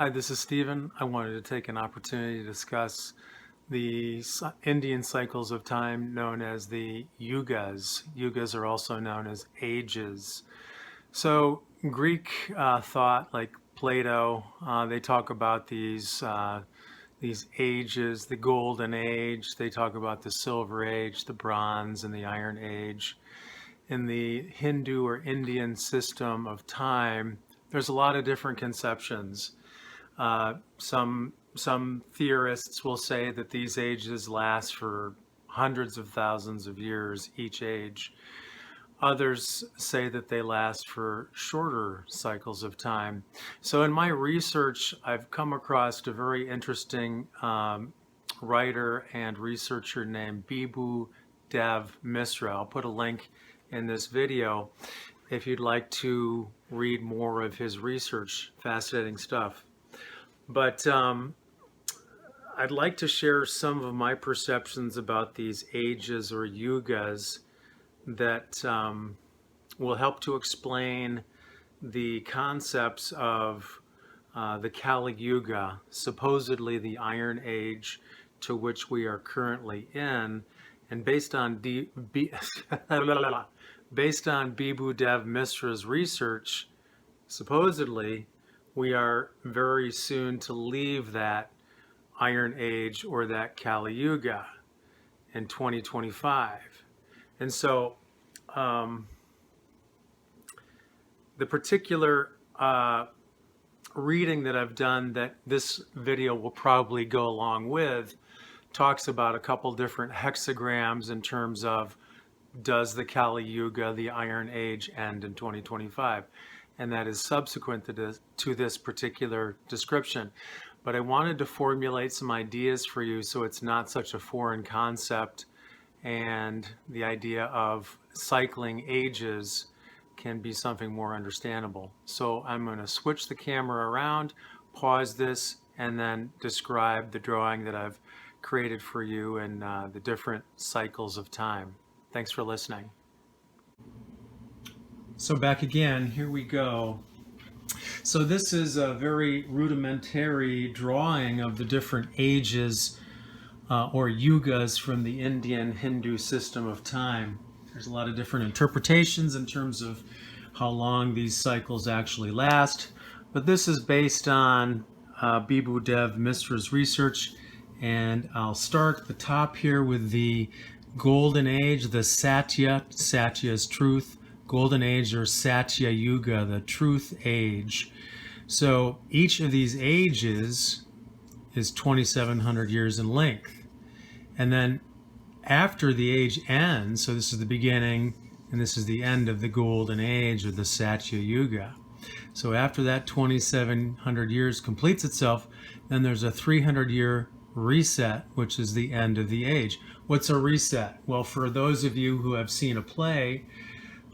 Hi, this is Stephen. I wanted to take an opportunity to discuss the Indian cycles of time known as the Yugas. Yugas are also known as ages. So Greek thought, like Plato, they talk about these ages, the Golden Age. They talk about the Silver Age, the Bronze, and the Iron Age. In the Hindu or Indian system of time, there's a lot of different conceptions. Some theorists will say that these ages last for hundreds of thousands of years each age. Others say that they last for shorter cycles of time. So in my research, I've come across a very interesting writer and researcher named Bibhu Dev Misra. I'll put a link in this video if you'd like to read more of his research. Fascinating stuff. But I'd like to share some of my perceptions about these ages or yugas that will help to explain the concepts of the Kali Yuga, supposedly the Iron Age to which we are currently in, and based on Bibhu Dev Misra's research, supposedly we are very soon to leave that Iron Age or that Kali Yuga in 2025. And so the particular reading that I've done that this video will probably go along with talks about a couple different hexagrams in terms of, does the Kali Yuga, the Iron Age, end in 2025? And that is subsequent to this particular description. But I wanted to formulate some ideas for you so it's not such a foreign concept, and the idea of cycling ages can be something more understandable. So I'm going to switch the camera around, pause this, and then describe the drawing that I've created for you and the different cycles of time. Thanks for listening. So back again, here we go. So this is a very rudimentary drawing of the different ages or yugas from the Indian Hindu system of time. There's a lot of different interpretations in terms of how long these cycles actually last, but this is based on Bibhu Dev Misra's research, and I'll start at the top here with the Golden Age, the Satya. Satya is truth. Golden Age or Satya Yuga, the truth age. So each of these ages is 2,700 years in length. And then after the age ends, so this is the beginning and this is the end of the Golden Age or the Satya Yuga. So after that 2,700 years completes itself, then there's a 300-year reset, which is the end of the age. What's a reset? Well, for those of you who have seen a play,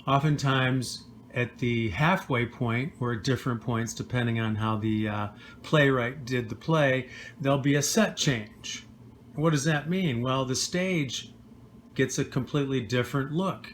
oftentimes at the halfway point or at different points, depending on how the playwright did the play, there'll be a set change. What does that mean? Well, the stage gets a completely different look.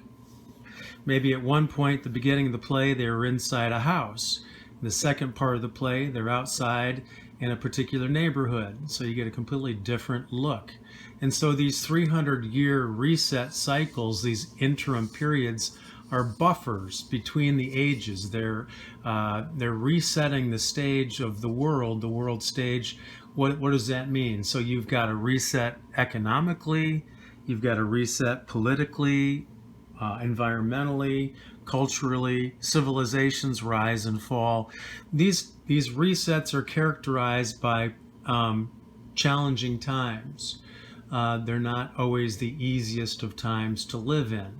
Maybe at one point, the beginning of the play, they were inside a house. In the second part of the play, they're outside in a particular neighborhood. So you get a completely different look. And so these 300-year reset cycles, these interim periods, are buffers between the ages. They're resetting the stage of the world stage. What does that mean? So you've got a reset economically, you've got a reset politically, environmentally, culturally. Civilizations rise and fall. These resets are characterized by challenging times. They're not always the easiest of times to live in.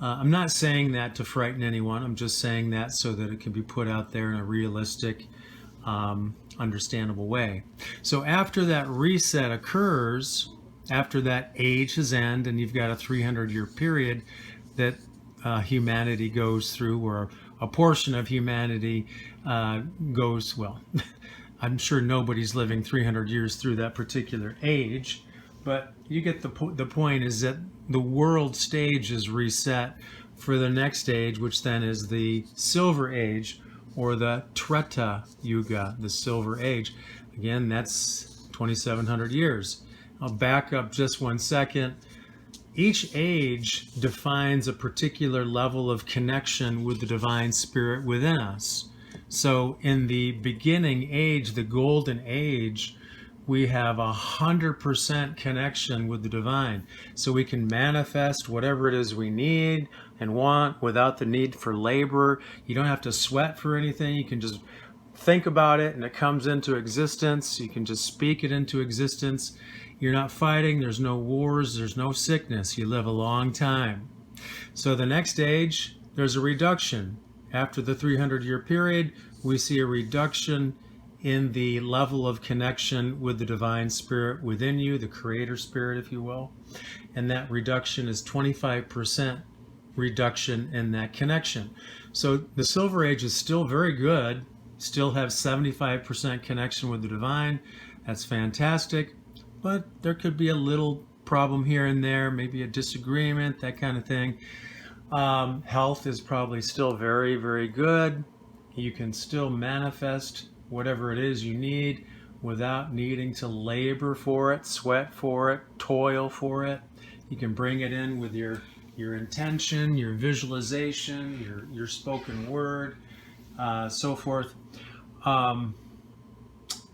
I'm not saying that to frighten anyone. I'm just saying that so that it can be put out there in a realistic, understandable way. So after that reset occurs, after that age has ended, and you've got a 300-year period that humanity goes through, or a portion of humanity goes, well, I'm sure nobody's living 300 years through that particular age, but you get the point is that the world stage is reset for the next age, which then is the Silver Age or the Treta Yuga, the Silver Age. Again, that's 2,700 years. I'll back up just 1 second. Each age defines a particular level of connection with the divine spirit within us. So in the beginning age, the golden age, we have 100% connection with the divine. So we can manifest whatever it is we need and want without the need for labor. You don't have to sweat for anything. You can just think about it and it comes into existence. You can just speak it into existence. You're not fighting. There's no wars. There's no sickness. You live a long time. So the next age, there's a reduction. After the 300-year period, we see a reduction in the level of connection with the divine spirit within you, the creator spirit, if you will. And that reduction is 25% reduction in that connection. So the Silver Age is still very good, still have 75% connection with the divine. That's fantastic. But there could be a little problem here and there, maybe a disagreement, that kind of thing. Health is probably still very, very good. You can still manifest whatever it is you need without needing to labor for it, sweat for it, toil for it. You can bring it in with your intention, your visualization, your spoken word, so forth.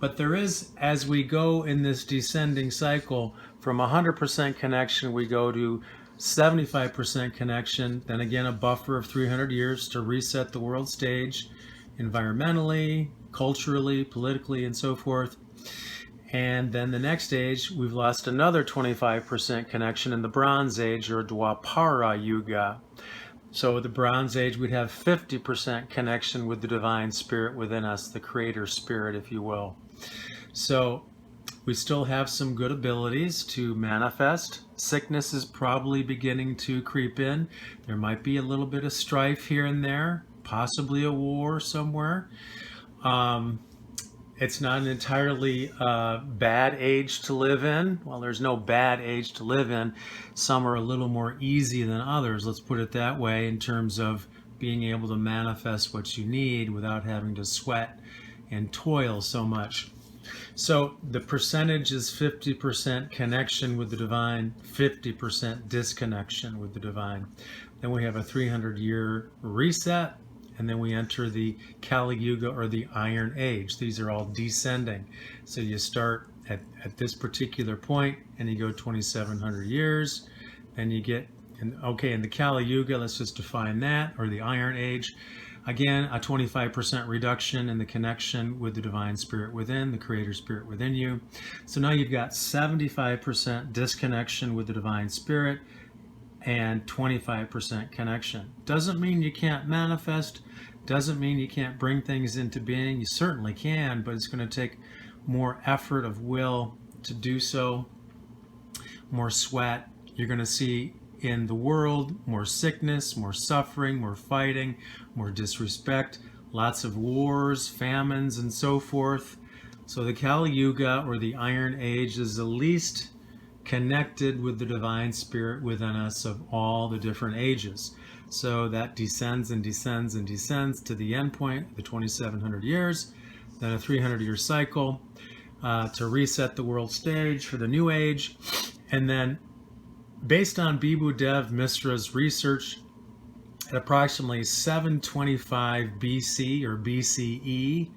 But there is, as we go in this descending cycle, from 100% connection, we go to 75% connection, then again a buffer of 300 years to reset the world stage, environmentally, culturally, politically, and so forth. And then the next age, we've lost another 25% connection in the Bronze Age, or Dwapara Yuga. So the Bronze Age, we'd have 50% connection with the divine spirit within us, the creator spirit, if you will. So we still have some good abilities to manifest. Sickness is probably beginning to creep in. There might be a little bit of strife here and there, possibly a war somewhere. It's not an entirely bad age to live in. Well, there's no bad age to live in. Some are a little more easy than others, let's put it that way, in terms of being able to manifest what you need without having to sweat and toil so much. So the percentage is 50% connection with the divine, 50% disconnection with the divine. Then we have a 300-year reset, and then we enter the Kali Yuga, or the Iron Age. These are all descending. So you start at this particular point, and you go 2,700 years, and you get, in the Kali Yuga, let's just define that, or the Iron Age. Again, a 25% reduction in the connection with the divine spirit within, the creator spirit within you. So now you've got 75% disconnection with the divine spirit and 25% connection. Doesn't mean you can't manifest, doesn't mean you can't bring things into being. You certainly can, but it's going to take more effort of will to do so, more sweat. You're going to see in the world more sickness, more suffering, more fighting, more disrespect, lots of wars, famines, and so forth. So the Kali Yuga, or the Iron Age, is the least connected with the divine spirit within us of all the different ages. So that descends and descends and descends to the end point, the 2,700 years, then a 300-year cycle to reset the world stage for the new age. And then, based on Bibhu Dev Misra's research, at approximately 725 BC or BCE,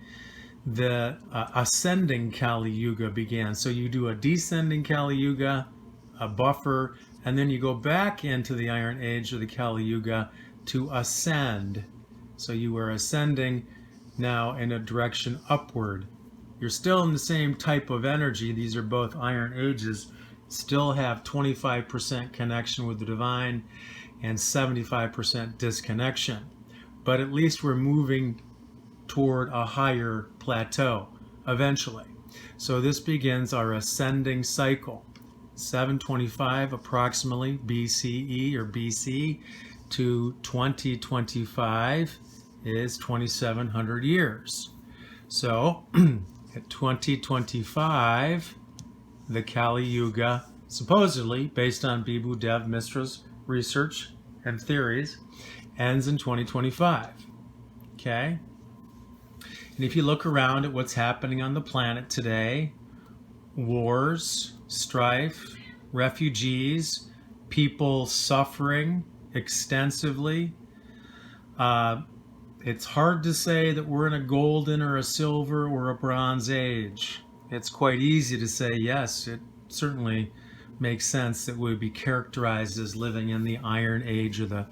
the ascending Kali Yuga began. So you do a descending Kali Yuga, a buffer, and then you go back into the Iron Age, or the Kali Yuga, to ascend. So you are ascending now in a direction upward. You're still in the same type of energy. These are both Iron Ages. Still have 25% connection with the divine and 75% disconnection. But at least we're moving toward a higher plateau eventually. So this begins our ascending cycle. 725 approximately BCE or BC to 2025 is 2,700 years. So at 2025, the Kali Yuga, supposedly based on Bibhu Dev Misra's research and theories, ends in 2025. Okay? And if you look around at what's happening on the planet today, wars, strife, refugees, people suffering extensively, it's hard to say that we're in a golden or a silver or a bronze age. It's quite easy to say, yes, it certainly makes sense that we would be characterized as living in the Iron Age, or the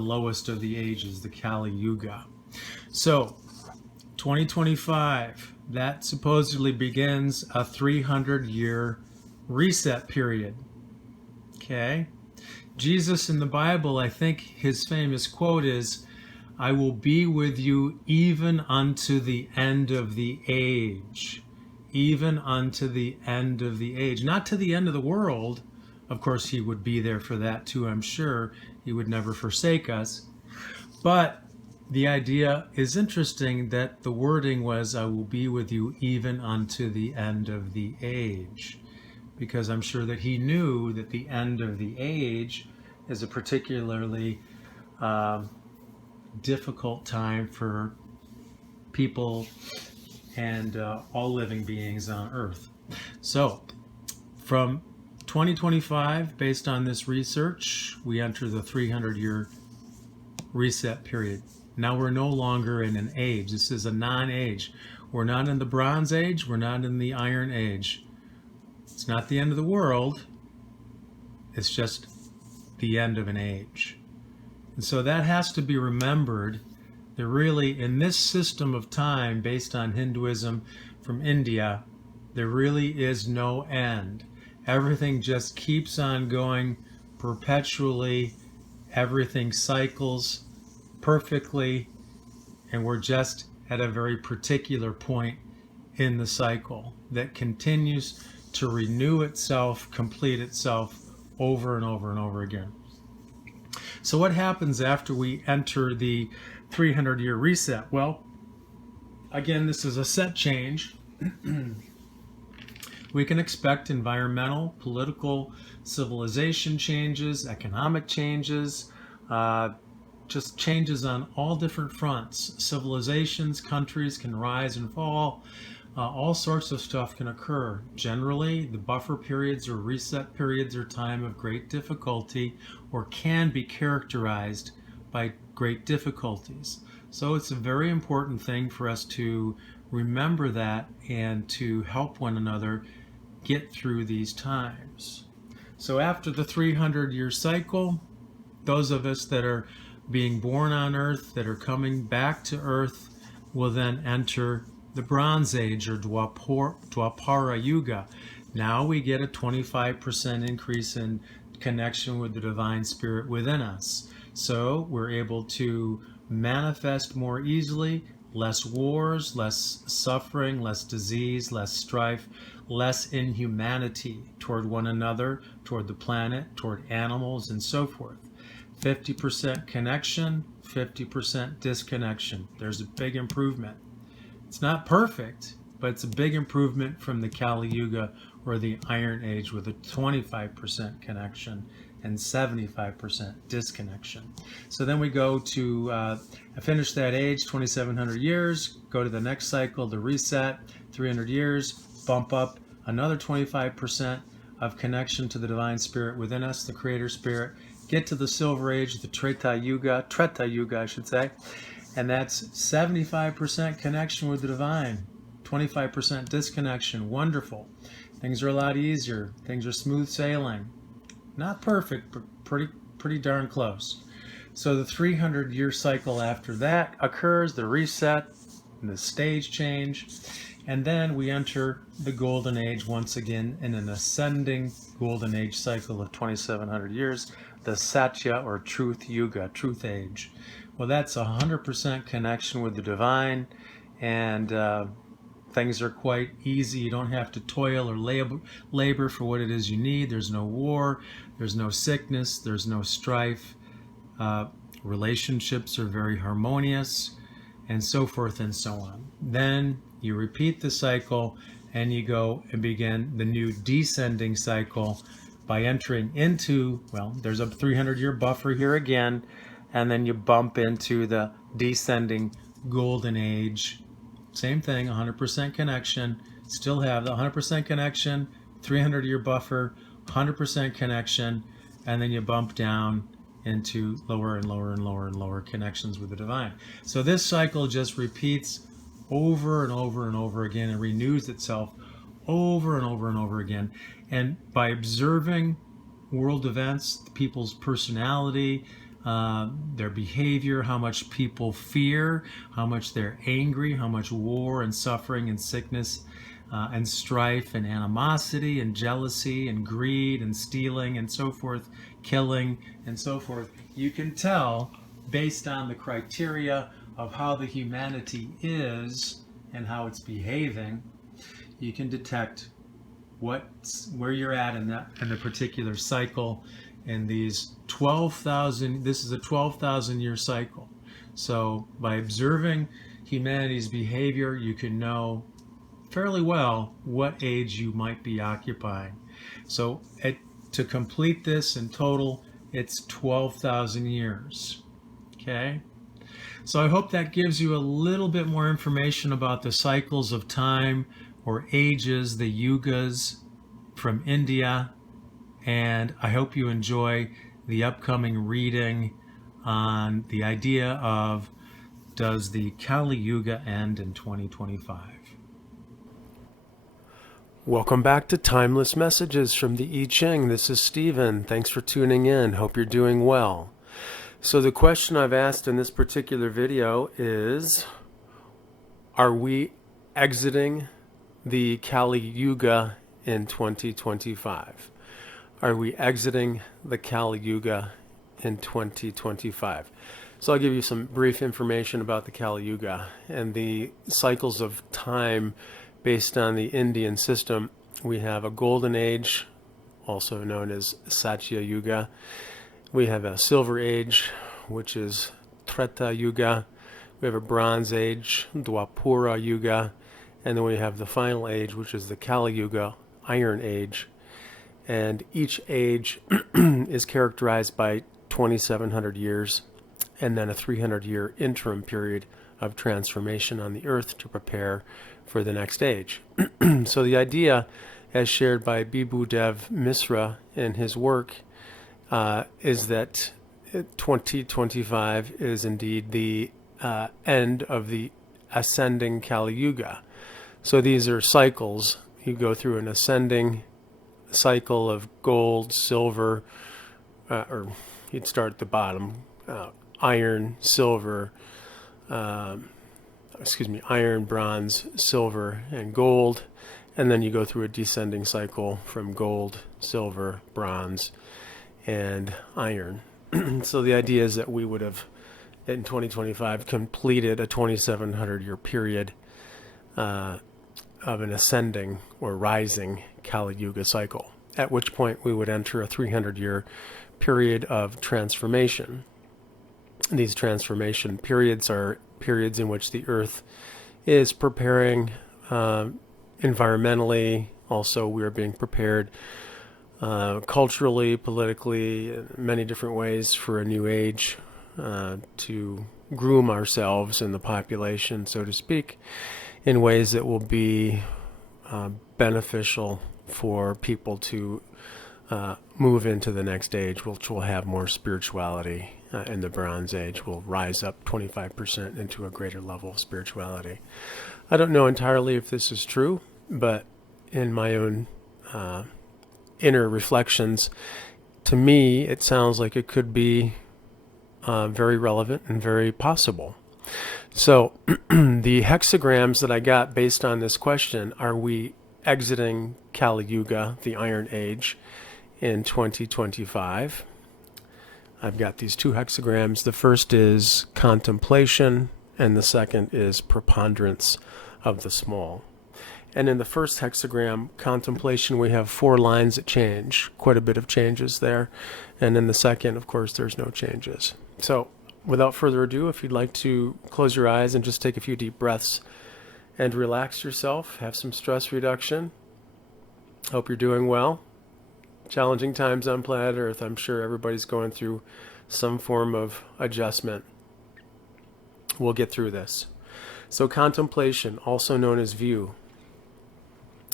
lowest of the ages, the Kali Yuga. So, 2025, that supposedly begins a 300-year reset period. Okay? Jesus in the Bible, I think his famous quote is, "I will be with you even unto the end of the age." Even unto the end of the age. Not to the end of the world. Of course, he would be there for that too, I'm sure. He would never forsake us. But the idea is interesting that the wording was, "I will be with you even unto the end of the age." Because I'm sure that he knew that the end of the age is a particularly difficult time for people and all living beings on Earth. So, from 2025, based on this research, we enter the 300-year reset period. Now we're no longer in an age. This is a non-age. We're not in the Bronze Age. We're not in the Iron Age. It's not the end of the world. It's just the end of an age. And so that has to be remembered. There really, in this system of time based on Hinduism from India, there really is no end. Everything just keeps on going perpetually. Everything cycles perfectly, and we're just at a very particular point in the cycle that continues to renew itself, complete itself over and over and over again. So what happens after we enter the 300-year reset? Well, again, this is a set change. We can expect environmental, political, civilization changes, economic changes, just changes on all different fronts. Civilizations, countries can rise and fall. All sorts of stuff can occur. Generally, the buffer periods or reset periods are time of great difficulty, or can be characterized by great difficulties. So it's a very important thing for us to remember that and to help one another get through these times. So after the 300-year cycle, those of us that are being born on Earth, that are coming back to Earth, will then enter the Bronze Age, or Dwapara Yuga. Now we get a 25% increase in connection with the Divine Spirit within us. So we're able to manifest more easily, less wars, less suffering, less disease, less strife, less inhumanity toward one another, toward the planet, toward animals, and so forth. 50% connection, 50% disconnection. There's a big improvement. It's not perfect, but it's a big improvement from the Kali Yuga or the Iron Age, with a 25% connection and 75% disconnection. So then we go to finish that age, 2,700 years, go to the next cycle, the reset, 300 years, bump up another 25% of connection to the Divine Spirit within us, the Creator Spirit, get to the Silver Age, the Treta Yuga I should say, and that's 75% connection with the Divine, 25% disconnection. Wonderful. Things are a lot easier. Things are smooth sailing. Not perfect, but pretty darn close. So the 300-year cycle after that occurs, the reset, and the stage change, and then we enter the Golden Age once again in an ascending Golden Age cycle of 2,700 years, the Satya or Truth Yuga, Truth Age. Well, that's 100% connection with the Divine, and things are quite easy. You don't have to toil or labor for what it is you need. There's no war, there's no sickness, there's no strife. Relationships are very harmonious, and so forth and so on. Then you repeat the cycle, and you go and begin the new descending cycle by entering into, well, there's a 300-year buffer here again, and then you bump into the descending Golden Age Same thing, 100% connection. Still have the 100% connection, 300-year buffer, 100% connection, and then you bump down into lower and lower and lower and lower connections with the divine. So this cycle just repeats over and over and over again and renews itself over and over and over again. And by observing world events, people's personality, their behavior, how much people fear, how much they're angry, how much war and suffering and sickness and strife and animosity and jealousy and greed and stealing and so forth, killing and so forth, you can tell based on the criteria of how the humanity is and how it's behaving. You can detect where you're at in the particular cycle. In these 12,000, this is a 12,000 year cycle. So by observing humanity's behavior, you can know fairly well what age you might be occupying. So to complete this in total, it's 12,000 years. Okay? So I hope that gives you a little bit more information about the cycles of time or ages, the yugas from India. And I hope you enjoy the upcoming reading on the idea of, does the Kali Yuga end in 2025? Welcome back to Timeless Messages from the I Ching. This is Stephen. Thanks for tuning in. Hope you're doing well. So the question I've asked in this particular video is, are we exiting the Kali Yuga in 2025? Are we exiting the Kali Yuga in 2025? So I'll give you some brief information about the Kali Yuga and the cycles of time based on the Indian system. We have a golden age, also known as Satya Yuga. We have a silver age, which is Treta Yuga. We have a bronze age, Dwapara Yuga. And then we have the final age, which is the Kali Yuga, Iron Age. And each age is characterized by 2,700 years and then a 300-year interim period of transformation on the earth to prepare for the next age. So the idea, as shared by Bibhu Dev Misra in his work, is that 2025 is indeed the end of the ascending Kali Yuga. So these are cycles. You go through an ascending cycle of gold, silver, or you'd start at the bottom, iron, silver, iron, bronze, silver, and gold. And then you go through a descending cycle from gold, silver, bronze, and iron. So the idea is that we would have, in 2025, completed a 2,700-year period of an ascending or rising Kali Yuga cycle, at which point we would enter a 300-year period of transformation. These transformation periods are periods in which the earth is preparing environmentally. Also, we are being prepared culturally, politically, in many different ways for a new age, to groom ourselves in the population, so to speak, in ways that will be beneficial for people to move into the next age, which will have more spirituality. In the Bronze Age will rise up 25% into a greater level of spirituality. I don't know entirely if this is true, but in my own inner reflections, to me, it sounds like it could be very relevant and very possible. So the hexagrams that I got based on this question, are we exiting Kali Yuga, the Iron Age, in 2025? I've got these two hexagrams. The first is contemplation, and the second is preponderance of the small. And in the first hexagram, contemplation, we have 4 lines that change, quite a bit of changes there. And in the second, of course, there's no changes. So without further ado, if you'd like to close your eyes and just take a few deep breaths and relax yourself, have some stress reduction. Hope you're doing well. Challenging times on planet Earth. I'm sure everybody's going through some form of adjustment. We'll get through this. So contemplation, also known as view.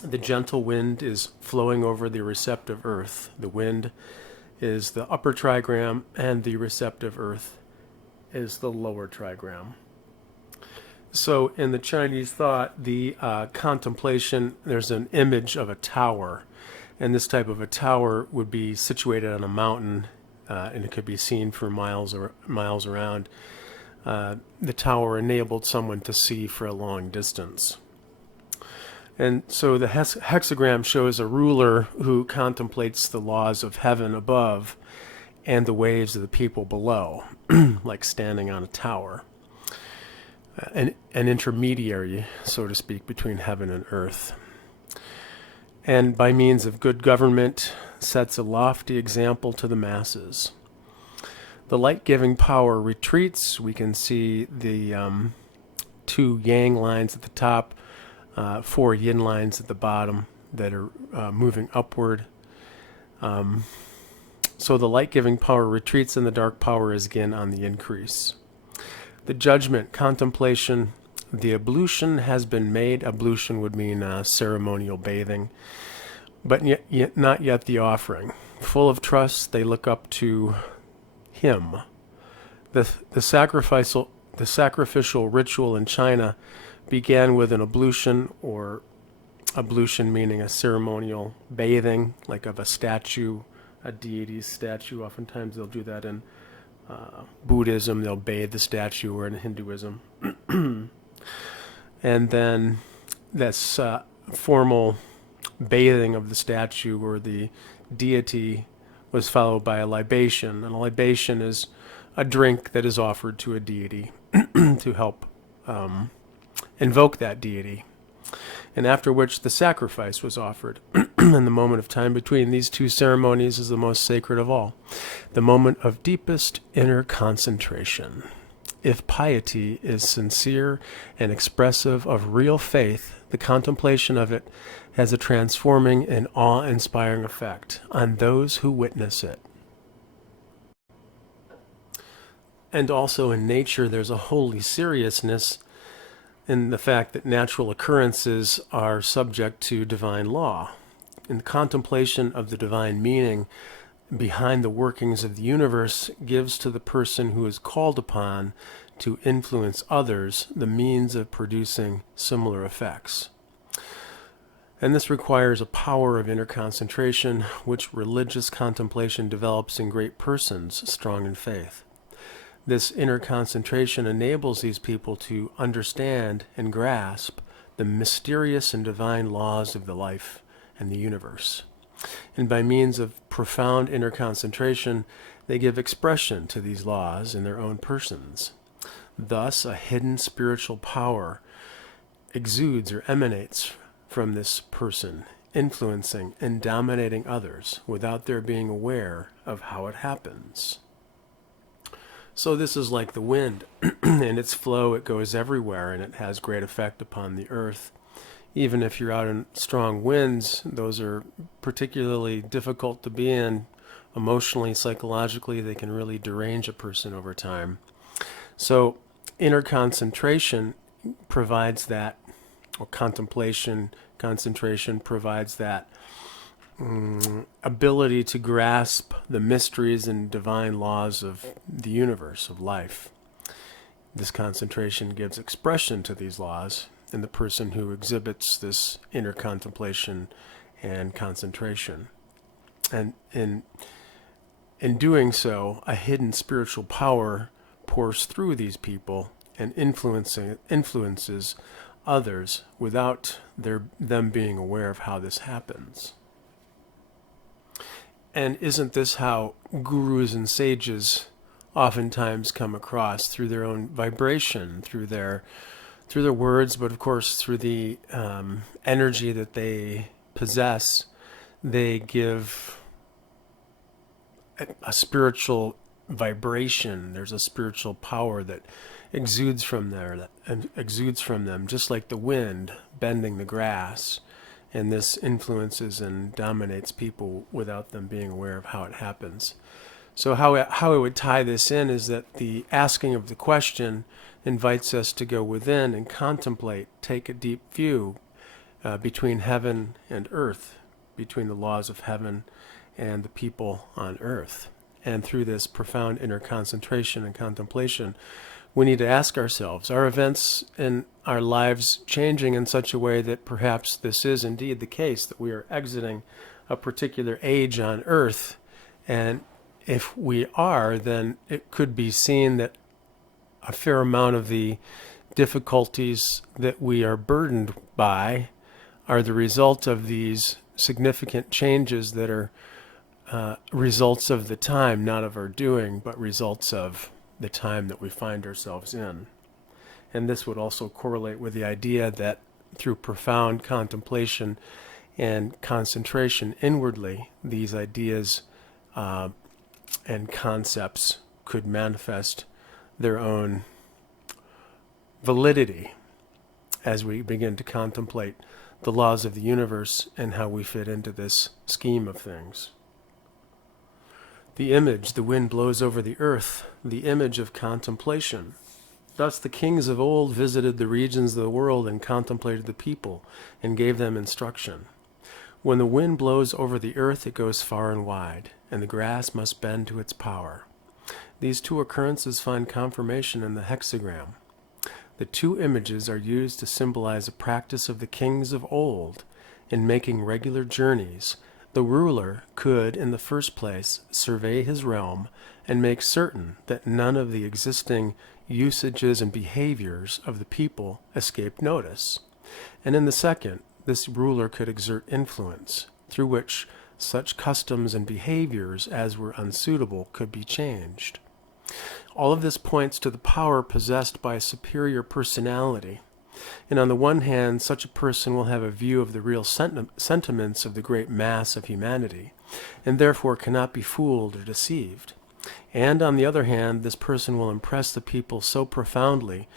The gentle wind is flowing over the receptive earth. The wind is the upper trigram, and the receptive earth is the lower trigram. So in the Chinese thought, the contemplation, there's an image of a tower. And this type of a tower would be situated on a mountain, and it could be seen for miles around. The tower enabled someone to see for a long distance. And so the hexagram shows a ruler who contemplates the laws of heaven above and the waves of the people below, like standing on a tower. An intermediary, so to speak, between heaven and earth. And by means of good government, sets a lofty example to the masses. The light-giving power retreats. We can see the 2 yang lines at the top, 4 yin lines at the bottom that are moving upward. So the light-giving power retreats and the dark power is again on the increase. The judgment, contemplation, the ablution has been made. Ablution would mean ceremonial bathing, but yet not yet the offering. Full of trust, they look up to him. The sacrificial ritual in China began with an ablution, or ablution meaning a ceremonial bathing, like of a statue, a deity's statue. Oftentimes they'll do that in Buddhism, they'll bathe the statue, or in Hinduism. And then this formal bathing of the statue or the deity was followed by a libation. And a libation is a drink that is offered to a deity to help invoke that deity. And after which the sacrifice was offered. And the moment of time between these 2 ceremonies is the most sacred of all, the moment of deepest inner concentration. If piety is sincere and expressive of real faith, the contemplation of it has a transforming and awe-inspiring effect on those who witness it. And also in nature, there's a holy seriousness in the fact that natural occurrences are subject to divine law. In the contemplation of the divine meaning behind the workings of the universe gives to the person who is called upon to influence others the means of producing similar effects. And this requires a power of inner concentration, which religious contemplation develops in great persons strong in faith. This inner concentration enables these people to understand and grasp the mysterious and divine laws of the life and the universe. And by means of profound inner concentration, they give expression to these laws in their own persons. Thus, a hidden spiritual power exudes or emanates from this person, influencing and dominating others without their being aware of how it happens. So this is like the wind. In its flow, it goes everywhere, and it has great effect upon the earth. Even if you're out in strong winds, those are particularly difficult to be in. Emotionally, psychologically, they can really derange a person over time. So inner concentration provides that, or concentration provides that ability to grasp the mysteries and divine laws of the universe, of life. This concentration gives expression to these laws in the person who exhibits this inner contemplation and concentration. And in doing so, a hidden spiritual power pours through these people and influences others without them being aware of how this happens. And isn't this how gurus and sages oftentimes come across, through their own vibration, through their words, but of course through the energy that they possess? They give a spiritual vibration. There's a spiritual power that exudes from them, just like the wind bending the grass. And this influences and dominates people without them being aware of how it happens. So how I would tie this in is that the asking of the question invites us to go within and contemplate, take a deep view between heaven and earth, between the laws of heaven and the people on earth. And through this profound inner concentration and contemplation, we need to ask ourselves, are events in our lives changing in such a way that perhaps this is indeed the case, that we are exiting a particular age on earth? And if we are, then it could be seen that a fair amount of the difficulties that we are burdened by are the result of these significant changes that are results of the time, not of our doing, but results of the time that we find ourselves in. And this would also correlate with the idea that through profound contemplation and concentration inwardly, these ideas and concepts could manifest their own validity as we begin to contemplate the laws of the universe and how we fit into this scheme of things. The image, the wind blows over the earth, the image of contemplation. Thus the kings of old visited the regions of the world and contemplated the people and gave them instruction. When the wind blows over the earth, it goes far and wide, and the grass must bend to its power. These two occurrences find confirmation in the hexagram. The two images are used to symbolize a practice of the kings of old in making regular journeys. The ruler could, in the first place, survey his realm and make certain that none of the existing usages and behaviors of the people escaped notice. And in the second, this ruler could exert influence, through which such customs and behaviors as were unsuitable could be changed. All of this points to the power possessed by a superior personality. And on the one hand, such a person will have a view of the real sentiments of the great mass of humanity, and therefore cannot be fooled or deceived. And on the other hand, this person will impress the people so profoundly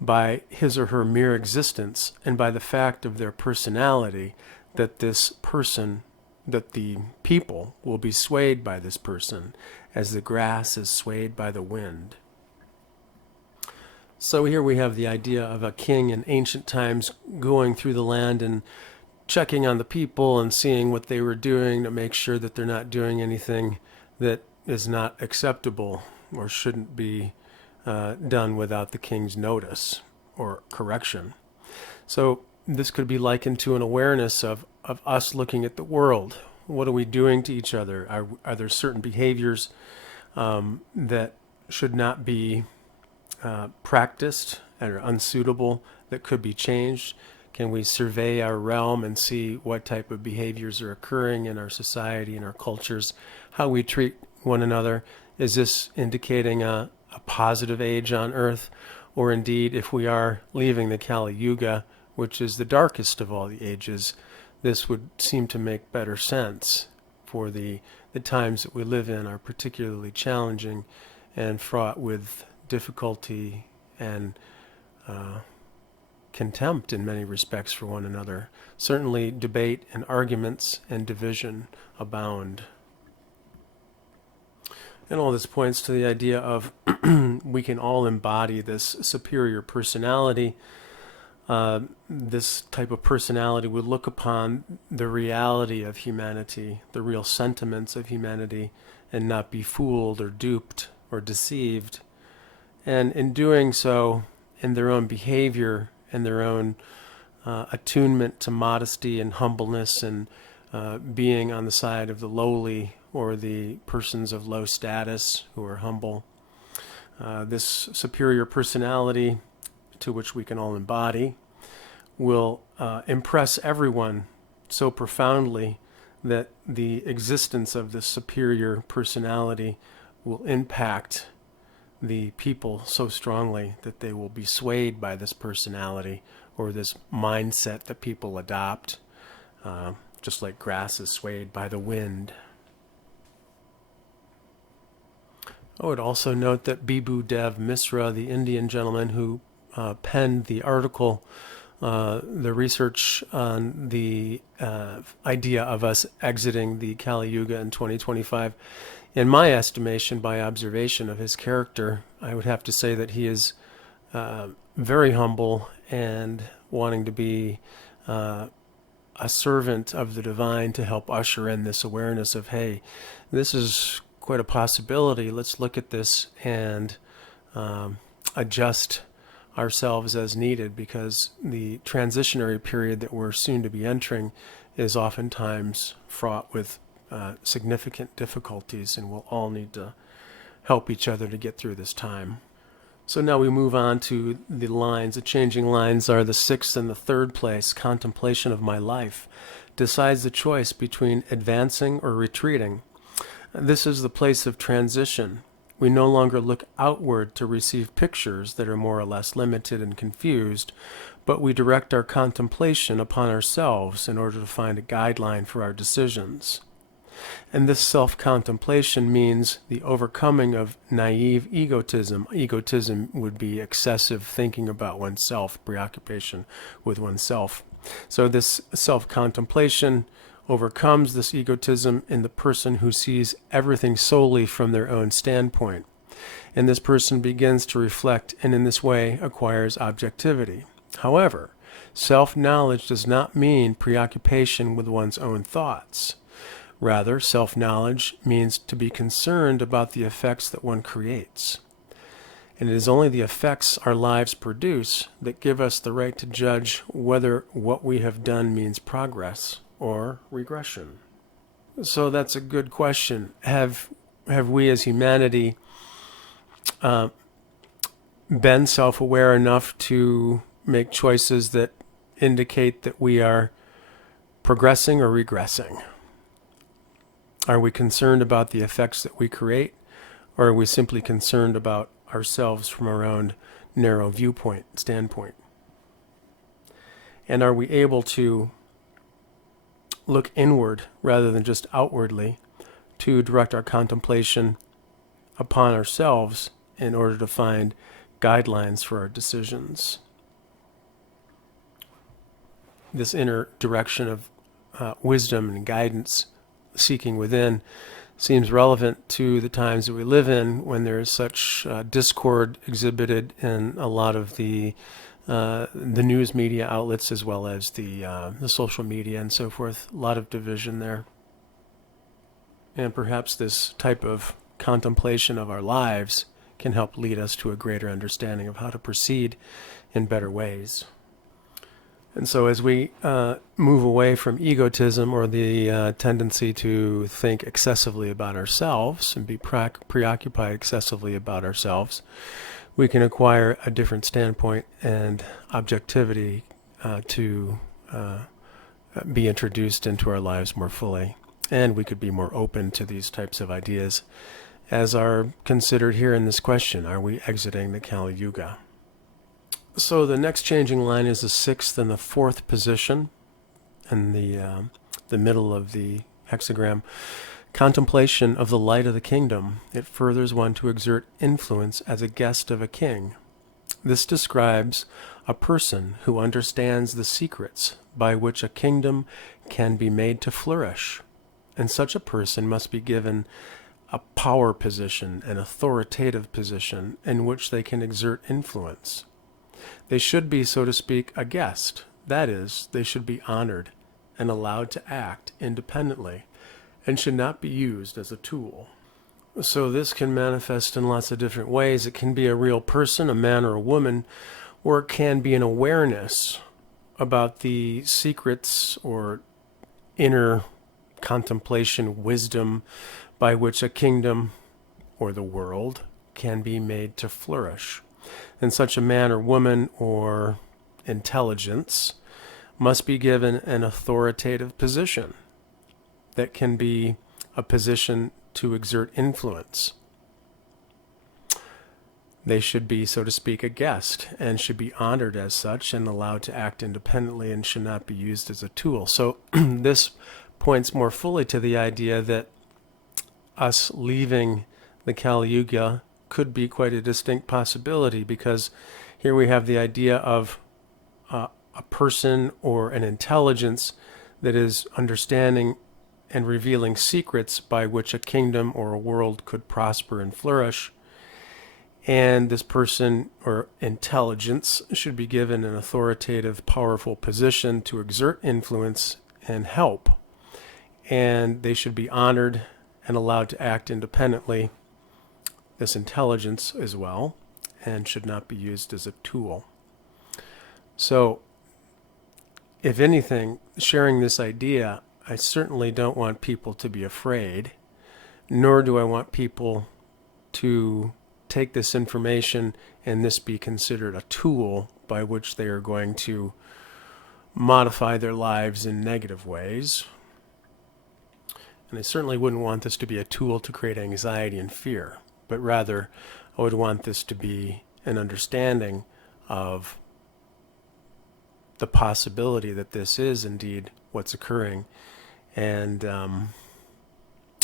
by his or her mere existence and by the fact of their personality that the people will be swayed by this person as the grass is swayed by the wind. So here we have the idea of a king in ancient times going through the land and checking on the people and seeing what they were doing to make sure that they're not doing anything that is not acceptable or shouldn't be done without the king's notice or correction. So this could be likened to an awareness of us looking at the world. What are we doing to each other? Are there certain behaviors that should not be practiced and are unsuitable that could be changed? Can we survey our realm and see what type of behaviors are occurring in our society and our cultures, how we treat one another? Is this indicating a positive age on earth? Or indeed, if we are leaving the Kali Yuga, which is the darkest of all the ages, this would seem to make better sense, for the times that we live in are particularly challenging and fraught with difficulty and contempt in many respects for one another. Certainly debate and arguments and division abound. And all this points to the idea of we can all embody this superior personality. This type of personality would look upon the reality of humanity, the real sentiments of humanity, and not be fooled or duped or deceived. And in doing so, in their own behavior and their own attunement to modesty and humbleness and being on the side of the lowly or the persons of low status who are humble, this superior personality to which we can all embody will impress everyone so profoundly that the existence of this superior personality will impact the people so strongly that they will be swayed by this personality or this mindset that people adopt, just like grass is swayed by the wind. I would also note that Bibhu Dev Misra, the Indian gentleman who penned the article, the research on the idea of us exiting the Kali Yuga in 2025, in my estimation, by observation of his character, I would have to say that he is very humble and wanting to be a servant of the divine to help usher in this awareness of, hey, this is quite a possibility. Let's look at this and adjust ourselves as needed, because the transitionary period that we're soon to be entering is oftentimes fraught with significant difficulties, and we'll all need to help each other to get through this time. So now we move on to the lines. The changing lines are the sixth and the third place. Contemplation of my life decides the choice between advancing or retreating. This is the place of transition. We no longer look outward to receive pictures that are more or less limited and confused, but we direct our contemplation upon ourselves in order to find a guideline for our decisions. And this self-contemplation means the overcoming of naive egotism. Egotism would be excessive thinking about oneself, preoccupation with oneself. So this self-contemplation overcomes this egotism in the person who sees everything solely from their own standpoint. And this person begins to reflect, and in this way acquires objectivity. However, self-knowledge does not mean preoccupation with one's own thoughts. Rather, self-knowledge means to be concerned about the effects that one creates. And it is only the effects our lives produce that give us the right to judge whether what we have done means progress or regression. So that's a good question. Have we as humanity been self-aware enough to make choices that indicate that we are progressing or regressing? Are we concerned about the effects that we create, or are we simply concerned about ourselves from our own narrow standpoint? And are we able to look inward rather than just outwardly to direct our contemplation upon ourselves in order to find guidelines for our decisions? This inner direction of wisdom and guidance seeking within seems relevant to the times that we live in, when there is such discord exhibited in a lot of the news media outlets, as well as the social media and so forth. A lot of division there. And perhaps this type of contemplation of our lives can help lead us to a greater understanding of how to proceed in better ways. And so as we move away from egotism, or the tendency to think excessively about ourselves and be preoccupied excessively about ourselves, we can acquire a different standpoint and objectivity to be introduced into our lives more fully. And we could be more open to these types of ideas as are considered here in this question. Are we exiting the Kali Yuga? So the next changing line is the sixth and the fourth position in the middle of the hexagram. Contemplation of the light of the kingdom. It furthers one to exert influence as a guest of a king. This describes a person who understands the secrets by which a kingdom can be made to flourish. And such a person must be given a power position, an authoritative position in which they can exert influence. They should be, so to speak, a guest. That is, they should be honored and allowed to act independently and should not be used as a tool. So this can manifest in lots of different ways. It can be a real person, a man or a woman, or it can be an awareness about the secrets or inner contemplation, wisdom by which a kingdom or the world can be made to flourish. And such a man or woman or intelligence must be given an authoritative position that can be a position to exert influence. They should be, so to speak, a guest and should be honored as such and allowed to act independently and should not be used as a tool. So this points more fully to the idea that us leaving the Kali Yuga could be quite a distinct possibility, because here we have the idea of a person or an intelligence that is understanding and revealing secrets by which a kingdom or a world could prosper and flourish. and this person or intelligence should be given an authoritative, powerful position to exert influence and help. And they should be honored and allowed to act independently, this intelligence as well, and should not be used as a tool. So, if anything, sharing this idea, I certainly don't want people to be afraid, nor do I want people to take this information and this be considered a tool by which they are going to modify their lives in negative ways. And I certainly wouldn't want this to be a tool to create anxiety and fear, but rather I would want this to be an understanding of the possibility that this is indeed what's occurring, and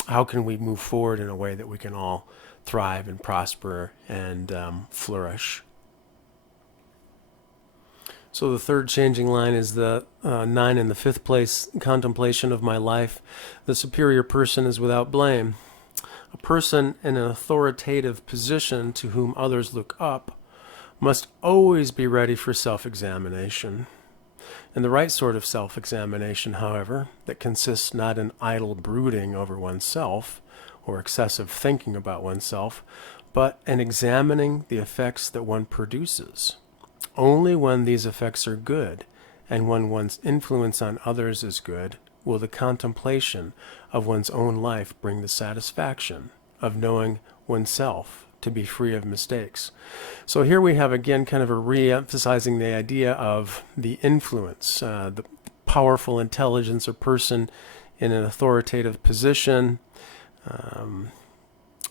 how can we move forward in a way that we can all thrive and prosper and flourish. So the third changing line is the 9 in the 5th place, contemplation of my life. The superior person is without blame. A person in an authoritative position to whom others look up must always be ready for self-examination. And the right sort of self-examination, however, that consists not in idle brooding over oneself or excessive thinking about oneself, but in examining the effects that one produces. Only when these effects are good, and when one's influence on others is good, will the contemplation of one's own life bring the satisfaction of knowing oneself to be free of mistakes. So here we have again kind of a re-emphasizing the idea of the influence, the powerful intelligence or person in an authoritative position,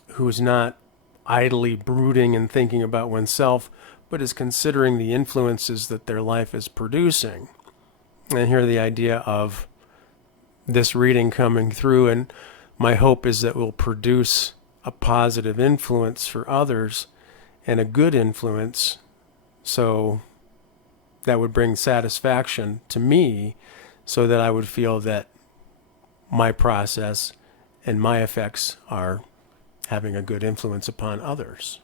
who is not idly brooding and thinking about oneself, but is considering the influences that their life is producing. And here the idea of this reading coming through, and my hope is that we'll produce a positive influence for others and a good influence, so that would bring satisfaction to me, so that I would feel that my process and my effects are having a good influence upon others.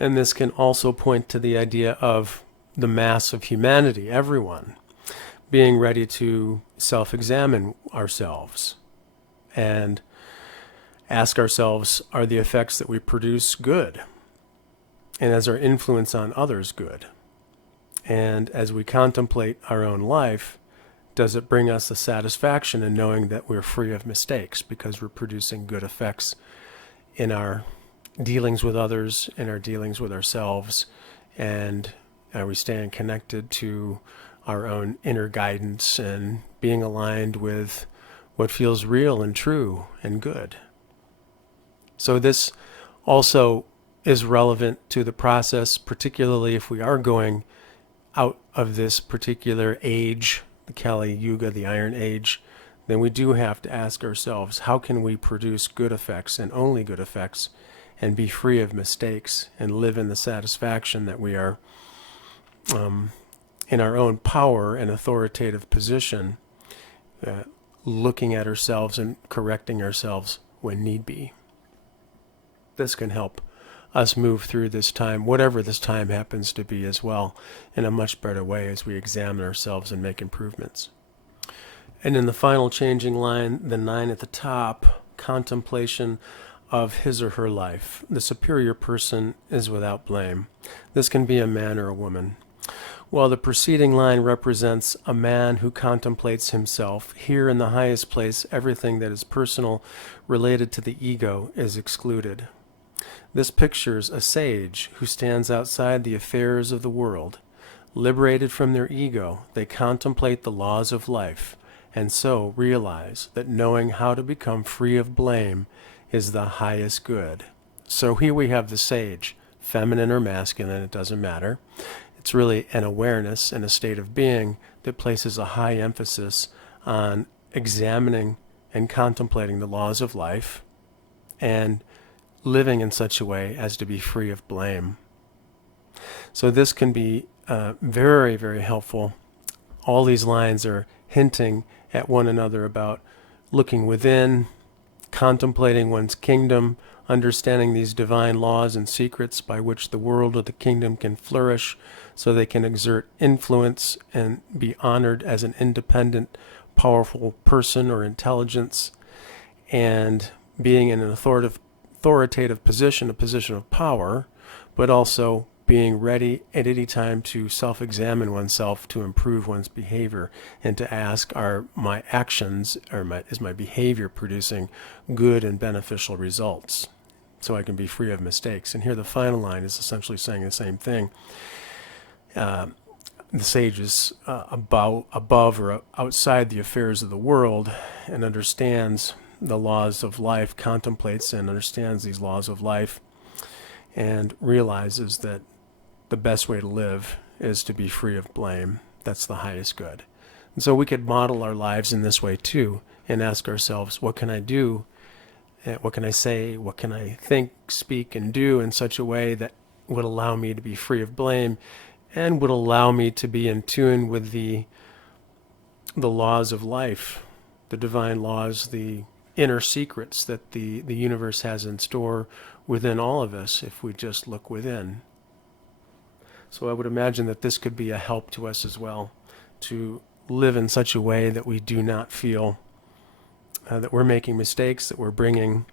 And this can also point to the idea of the mass of humanity, everyone, being ready to self-examine ourselves and ask ourselves, are the effects that we produce good? And is our influence on others good? And as we contemplate our own life, does it bring us the satisfaction in knowing that we're free of mistakes because we're producing good effects in our dealings with others, in our dealings with ourselves, and are we staying connected to our own inner guidance and being aligned with what feels real and true and good? So this also is relevant to the process, particularly if we are going out of this particular age, the Kali Yuga, the Iron Age, then we do have to ask ourselves, how can we produce good effects and only good effects and be free of mistakes and live in the satisfaction that we are in our own power and authoritative position, looking at ourselves and correcting ourselves when need be. This can help us move through this time, whatever this time happens to be as well, in a much better way as we examine ourselves and make improvements. And in the final changing line, the 9 at the top, contemplation of his or her life. The superior person is without blame. This can be a man or a woman. While the preceding line represents a man who contemplates himself, here in the highest place, everything that is personal related to the ego is excluded. This pictures a sage who stands outside the affairs of the world. Liberated from their ego, they contemplate the laws of life, and so realize that knowing how to become free of blame is the highest good. So here we have the sage, feminine or masculine, it doesn't matter. It's really an awareness and a state of being that places a high emphasis on examining and contemplating the laws of life and living in such a way as to be free of blame. So this can be very, very helpful. All these lines are hinting at one another about looking within, contemplating one's kingdom understanding these divine laws and secrets by which the world or the kingdom can flourish so they can exert influence and be honored as an independent, powerful person or intelligence, and being in an authoritative position, a position of power, but also being ready at any time to self-examine oneself to improve one's behavior and to ask, are my actions or is my behavior producing good and beneficial results so I can be free of mistakes. And here the final line is essentially saying the same thing. The sage is above or outside the affairs of the world and understands the laws of life, contemplates and understands these laws of life, and realizes that the best way to live is to be free of blame. That's the highest good. And so we could model our lives in this way too and ask ourselves, what can I do? What can I say? What can I think, speak, and do in such a way that would allow me to be free of blame and would allow me to be in tune with the laws of life, the divine laws, the inner secrets that the universe has in store within all of us if we just look within. So I would imagine that this could be a help to us as well, to live in such a way that we do not feel that we're making mistakes, that we're bringing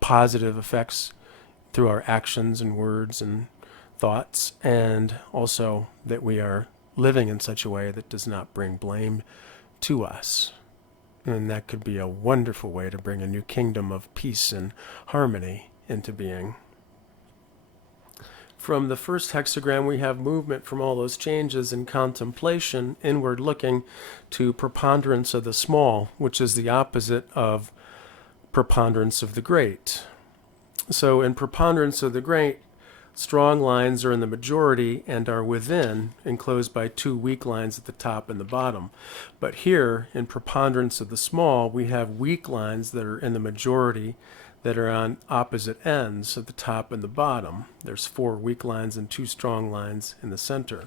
positive effects through our actions and words and thoughts, and also that we are living in such a way that does not bring blame to us. And that could be a wonderful way to bring a new kingdom of peace and harmony into being. From the first hexagram, we have movement from all those changes in contemplation, inward looking, to preponderance of the small, which is the opposite of preponderance of the great. So in preponderance of the great, strong lines are in the majority and are within, enclosed by two weak lines at the top and the bottom. But here, in preponderance of the small, we have weak lines that are in the majority that are on opposite ends at the top and the bottom. There's 4 weak lines and 2 strong lines in the center.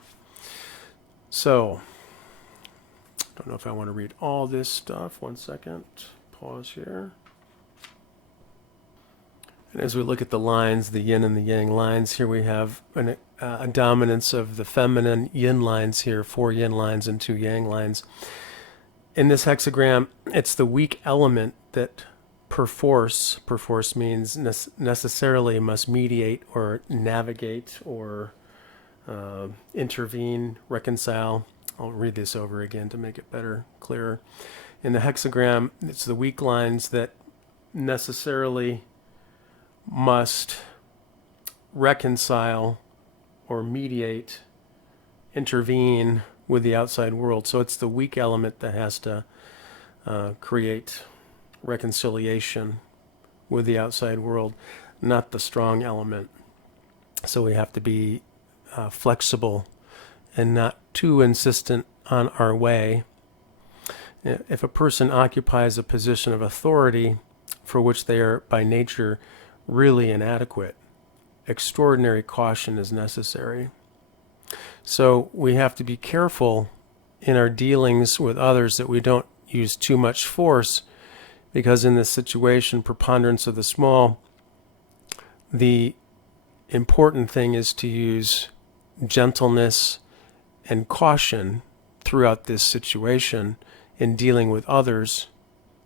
So, I don't know if I want to read all this stuff. One second. Pause here. And as we look at the lines, the yin and the yang lines, here we have a dominance of the feminine yin lines here, 4 yin lines and 2 yang lines. In this hexagram, it's the weak element that perforce means necessarily must mediate or navigate or intervene, reconcile. I'll read this over again to make it better, clearer. In the hexagram, it's the weak lines that necessarily must reconcile or mediate, intervene with the outside world. So it's the weak element that has to create reconciliation with the outside world, not the strong element. So we have to be flexible and not too insistent on our way. If a person occupies a position of authority for which they are by nature really inadequate, extraordinary caution is necessary. So we have to be careful in our dealings with others that we don't use too much force, because in this situation, preponderance of the small, the important thing is to use gentleness and caution throughout this situation in dealing with others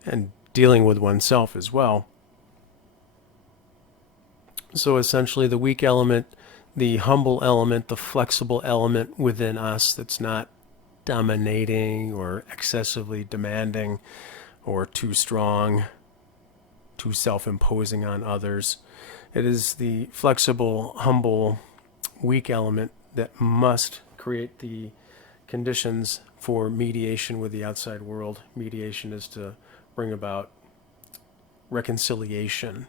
and dealing with oneself as well. So essentially the weak element, the humble element, the flexible element within us that's not dominating or excessively demanding or too strong, too self-imposing on others. It is the flexible, humble, weak element that must create the conditions for mediation with the outside world. Mediation is to bring about reconciliation,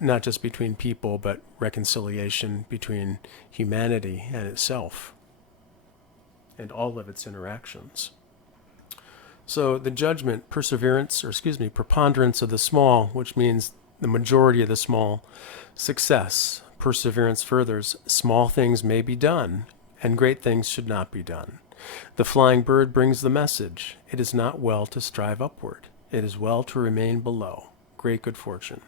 not just between people, but reconciliation between humanity and itself and all of its interactions. So the judgment, preponderance of the small, which means the majority of the small, success, perseverance furthers, small things may be done, and great things should not be done. The flying bird brings the message. It is not well to strive upward. It is well to remain below. great good fortune.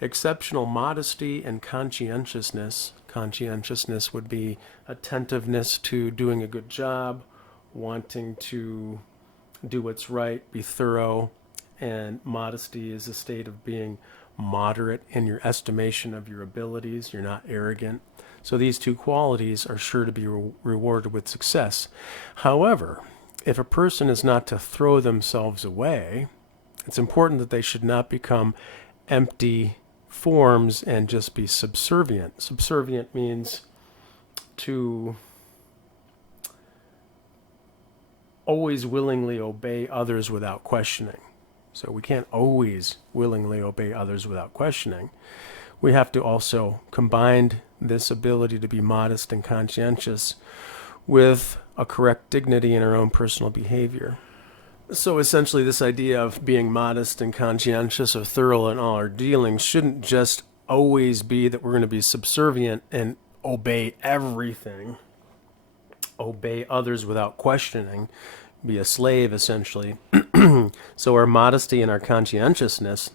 Exceptional modesty and conscientiousness. Conscientiousness would be attentiveness to doing a good job, wanting to do what's right, be thorough, and modesty is a state of being moderate in your estimation of your abilities. You're not arrogant. So these two qualities are sure to be rewarded with success. However, if a person is not to throw themselves away, it's important that they should not become empty forms and just be subservient. Subservient means to always willingly obey others without questioning. So we can't always willingly obey others without questioning. We have to also combine this ability to be modest and conscientious with a correct dignity in our own personal behavior. So essentially this idea of being modest and conscientious or thorough in all our dealings shouldn't just always be that we're going to be subservient and obey everything, obey others without questioning, be a slave essentially. So our modesty and our conscientiousness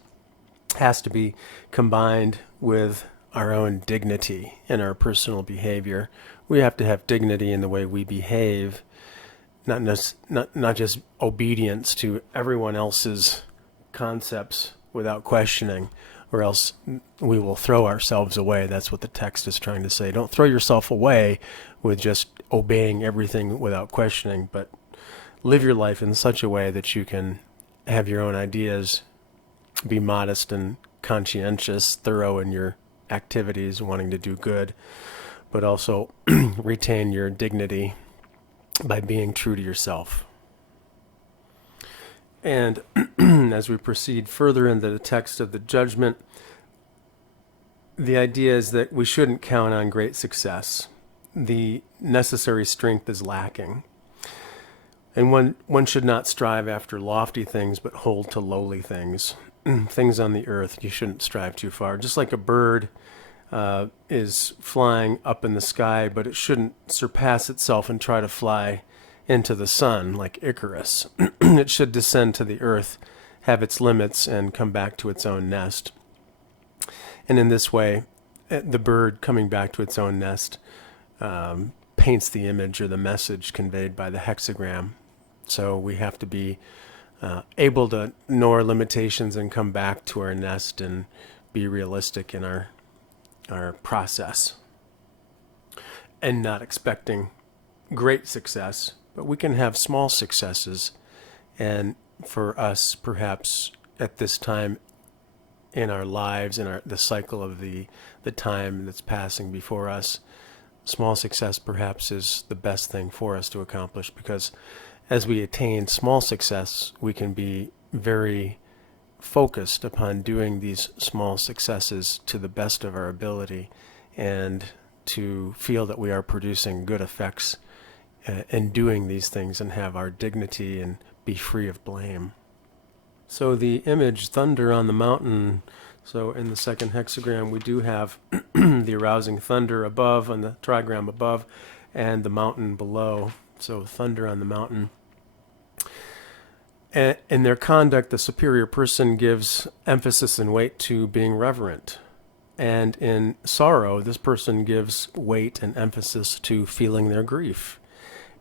has to be combined with our own dignity in our personal behavior. We have to have dignity in the way we behave, not just obedience to everyone else's concepts without questioning, or else we will throw ourselves away. That's what the text is trying to say. Don't throw yourself away with just obeying everything without questioning, but live your life in such a way that you can have your own ideas, be modest and conscientious, thorough in your activities, wanting to do good, but also retain your dignity by being true to yourself. And as we proceed further into the text of the judgment, the idea is that we shouldn't count on great success. The necessary strength is lacking. And one should not strive after lofty things, but hold to lowly things. Things on the earth, you shouldn't strive too far. Just like a bird is flying up in the sky, but it shouldn't surpass itself and try to fly into the sun like Icarus. It should descend to the earth, have its limits, and come back to its own nest. And in this way, the bird coming back to its own nest paints the image or the message conveyed by the hexagram. So we have to be able to know our limitations and come back to our nest and be realistic in our process, and not expecting great success, but we can have small successes. And for us, perhaps at this time in our lives, in the cycle of the time that's passing before us, small success perhaps is the best thing for us to accomplish, because as we attain small success, we can be very focused upon doing these small successes to the best of our ability, and to feel that we are producing good effects in doing these things, and have our dignity and be free of blame. So the image thunder on the mountain, so in the second hexagram we do have the arousing thunder above on the trigram above, and the mountain below. So thunder on the mountain. In their conduct, the superior person gives emphasis and weight to being reverent. And in sorrow, this person gives weight and emphasis to feeling their grief.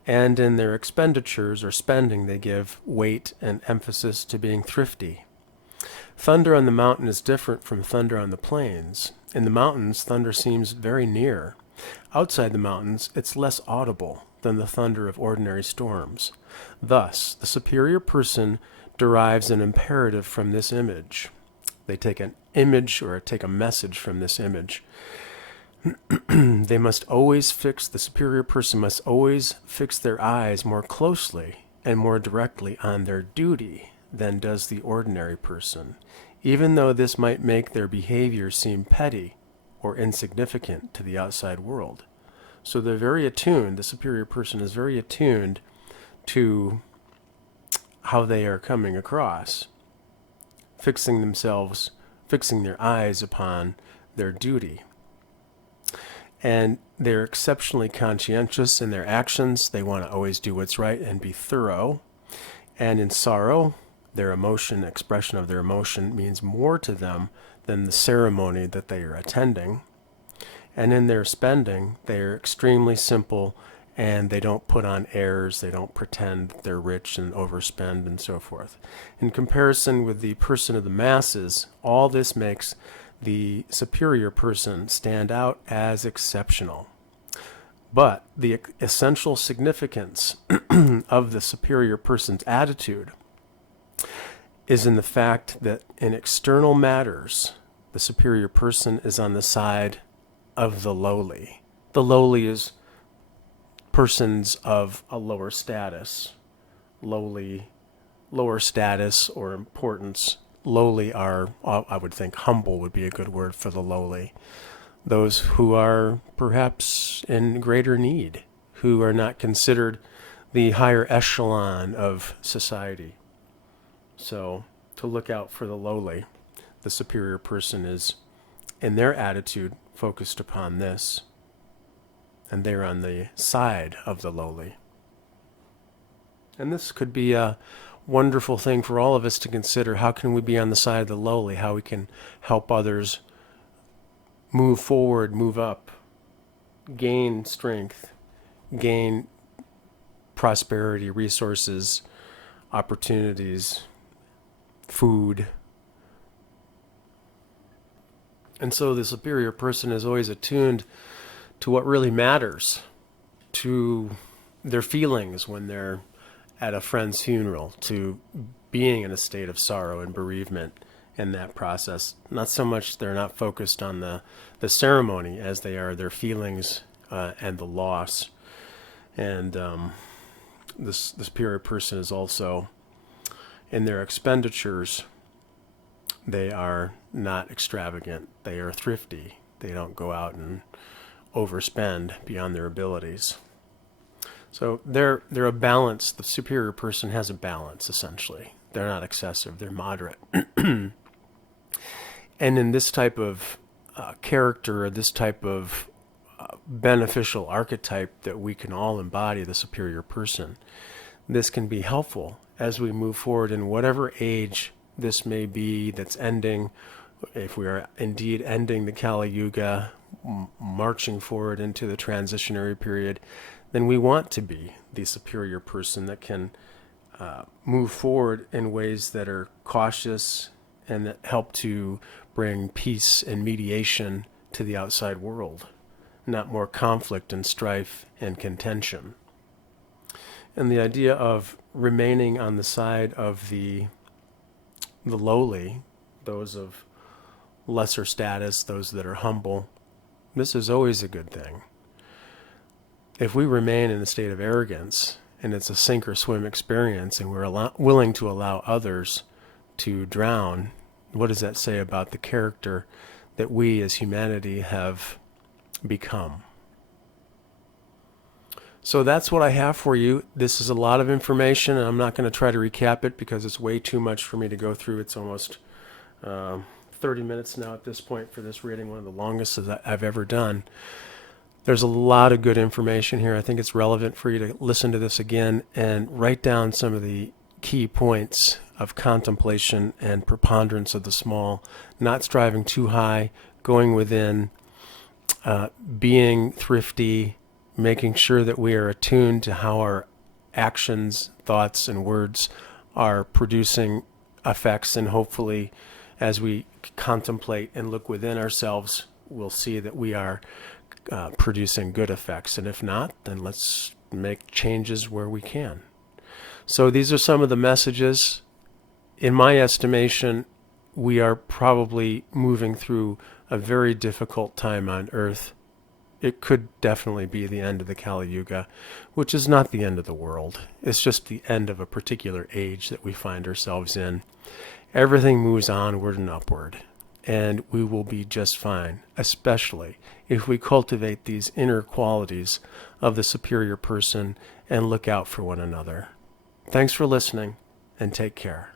And in their expenditures or spending, they give weight and emphasis to being thrifty. Thunder on the mountain is different from thunder on the plains. In the mountains, thunder seems very near. Outside the mountains, it's less audible than the thunder of ordinary storms. Thus, the superior person derives an imperative from this image. They take an image or take a message from this image. The superior person must always fix their eyes more closely and more directly on their duty than does the ordinary person, even though this might make their behavior seem petty or insignificant to the outside world. So they're very attuned, the superior person is very attuned to how they are coming across, fixing their eyes upon their duty. And they're exceptionally conscientious in their actions. They want to always do what's right and be thorough. And in sorrow, their emotion, expression of their emotion means more to them than the ceremony that they are attending. And in their spending, they're extremely simple, and they don't put on airs, they don't pretend that they're rich and overspend and so forth. In comparison with the person of the masses, all this makes the superior person stand out as exceptional. But the essential significance of the superior person's attitude is in the fact that in external matters, the superior person is on the side of the lowly. The lowly is persons of a lower status. Lower status or importance. Lowly are, I would think humble would be a good word for the lowly. Those who are perhaps in greater need, who are not considered the higher echelon of society. So to look out for the lowly, the superior person is, in their attitude, focused upon this. And they're on the side of the lowly. And this could be a wonderful thing for all of us to consider. How can we be on the side of the lowly? How we can help others move forward, move up, gain strength, gain prosperity, resources, opportunities, food. And so the superior person is always attuned to what really matters, to their feelings when they're at a friend's funeral, to being in a state of sorrow and bereavement in that process. Not so much they're not focused on the ceremony as they are their feelings and the loss. And the superior person is also, in their expenditures, they are not extravagant. They are thrifty. They don't go out and overspend beyond their abilities. So they're a balance. The superior person has a balance, essentially. They're not excessive. They're moderate. And in this type of character, or this type of beneficial archetype that we can all embody, the superior person, this can be helpful as we move forward in whatever age this may be that's ending. If we are indeed ending the Kali Yuga, marching forward into the transitionary period, then we want to be the superior person that can move forward in ways that are cautious and that help to bring peace and mediation to the outside world, not more conflict and strife and contention. And the idea of remaining on the side of the lowly, those of lesser status, those that are humble, this is always a good thing. If we remain in a state of arrogance, and it's a sink or swim experience, and we're willing to allow others to drown, what does that say about the character that we as humanity have become? So that's what I have for you. This is a lot of information, and I'm not going to try to recap it because it's way too much for me to go through. It's almost 30 minutes now at this point for this reading, one of the longest that I've ever done. There's a lot of good information here. I think it's relevant for you to listen to this again and write down some of the key points of contemplation and preponderance of the small, not striving too high, going within, being thrifty, making sure that we are attuned to how our actions, thoughts, and words are producing effects, and hopefully as we contemplate and look within ourselves, we'll see that we are producing good effects. And if not, then let's make changes where we can. So these are some of the messages. In my estimation, we are probably moving through a very difficult time on Earth. It could definitely be the end of the Kali Yuga, which is not the end of the world. It's just the end of a particular age that we find ourselves in. Everything moves onward and upward, and we will be just fine, especially if we cultivate these inner qualities of the superior person and look out for one another. Thanks for listening, and take care.